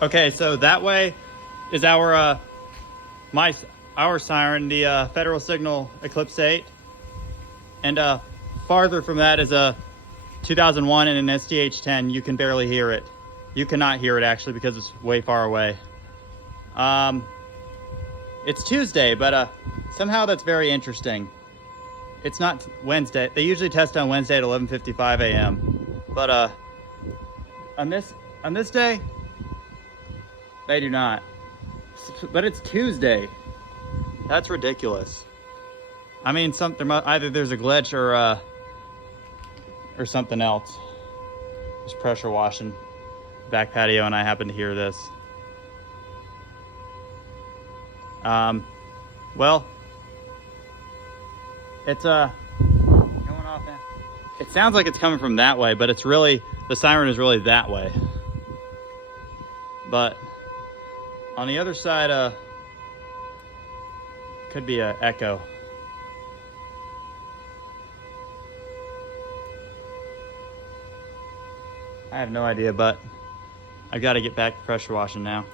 Okay, so that way is our our siren, the federal signal Eclipse 8, and farther from that is a 2001 and an SDH-10. You can barely hear it. You cannot hear it actually because it's way far away. It's Tuesday, but somehow that's very interesting. It's not Wednesday. They usually test on Wednesday at 11:55 a.m. But on this day, they do not. But it's Tuesday. That's ridiculous. I mean, either there's a glitch or something else. There's pressure washing. Back patio, and I happen to hear this. Well, it's going off now. It sounds like it's coming from that way, but it's really, the siren is really that way. But on the other side, could be an echo. I have no idea, but I got to get back to pressure washing now.